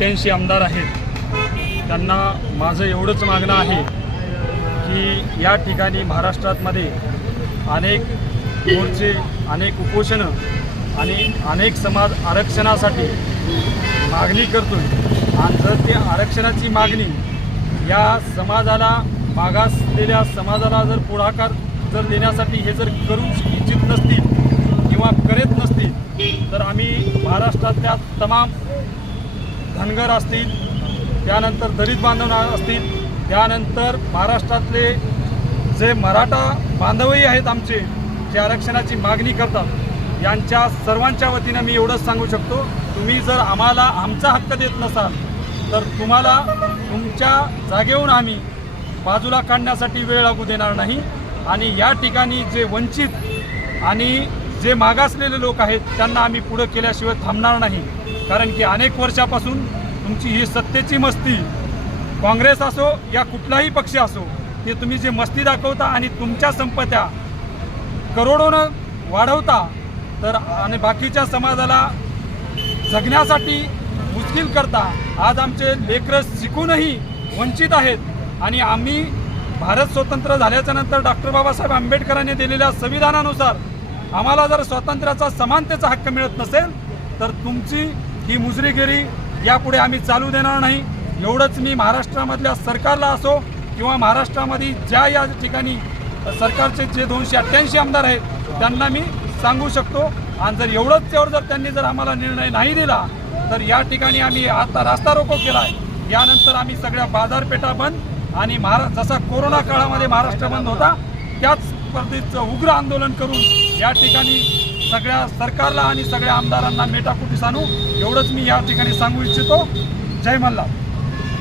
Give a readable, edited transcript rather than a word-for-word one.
288 आमदार आहेत त्यांना माझं एवढंच मागणं आहे की या ठिकाणी महाराष्ट्रामध्ये अनेक मोर्चे, अनेक उपोषणं आणि अनेक समाज आरक्षणासाठी मागणी करतोय आणि जर ते आरक्षणाची मागणी या समाजाला, मागासलेल्या समाजाला जर पुढाकार जर देण्यासाठी हे जर करू इच्छित नसतील किंवा करीत नसतील तर आम्ही महाराष्ट्रातल्या तमाम धनगर असतील, त्यानंतर दलित बांधव असतील, त्यानंतर महाराष्ट्रातले जे मराठा बांधवही आहेत आमचे जे आरक्षणाची मागणी करतात यांच्या सर्वांच्या वतीनं मी एवढंच सांगू शकतो, तुम्ही जर आम्हाला आमचा हक्क देत नसाल तर तुम्हाला तुमच्या जागेवरून आम्ही बाजूला काढण्यासाठी वेळ लागू देणार नाही। आणि या ठिकाणी जे वंचित आणि जे मागासलेले लोक आहेत त्यांना आम्ही पुढे केल्याशिवाय थांबणार नाही, कारण की अनेक वर्षापासून तुमची ही सत्तेची मस्ती, काँग्रेस असो या कुठलाही पक्ष असो, ते तुम्ही जे मस्ती दाखवता आणि तुमच्या संपत्त्या करोडोनं वाढवता तर आणि बाकीच्या समाजाला जगण्यासाठी मुश्किल करता। आज आमचे लेकरं शिकूनही वंचित आहेत आणि आम्ही भारत स्वतंत्र झाल्याच्या नंतर डॉक्टर बाबासाहेब आंबेडकरांनी दिलेल्या संविधानानुसार आम्हाला जर स्वातंत्र्याचा समानतेचा हक्क मिळत नसेल तर तुमची ही मुजरीगिरी यापुढे आम्ही चालू देणार नाही। एवढंच मी महाराष्ट्रामधल्या सरकारला असो किंवा महाराष्ट्रामध्ये ज्या या ठिकाणी सरकारचे जे 288 आमदार आहेत त्यांना मी सांगू शकतो। आणि जर एवढंच तेवढं जर त्यांनी जर आम्हाला निर्णय नाही दिला तर या ठिकाणी आम्ही आता रास्ता रोको केला आहे। यानंतर आम्ही सगळ्या बाजारपेठा बंद आणि जसा कोरोना काळामध्ये महाराष्ट्र बंद होता त्याच पद्धतीचं उग्र आंदोलन करून या ठिकाणी सगळ्या सरकारला आणि सगळ्या आमदारांना मेटाकुटीस आणू, एवढंच मी या ठिकाणी सांगू इच्छितो। जय मल्हार।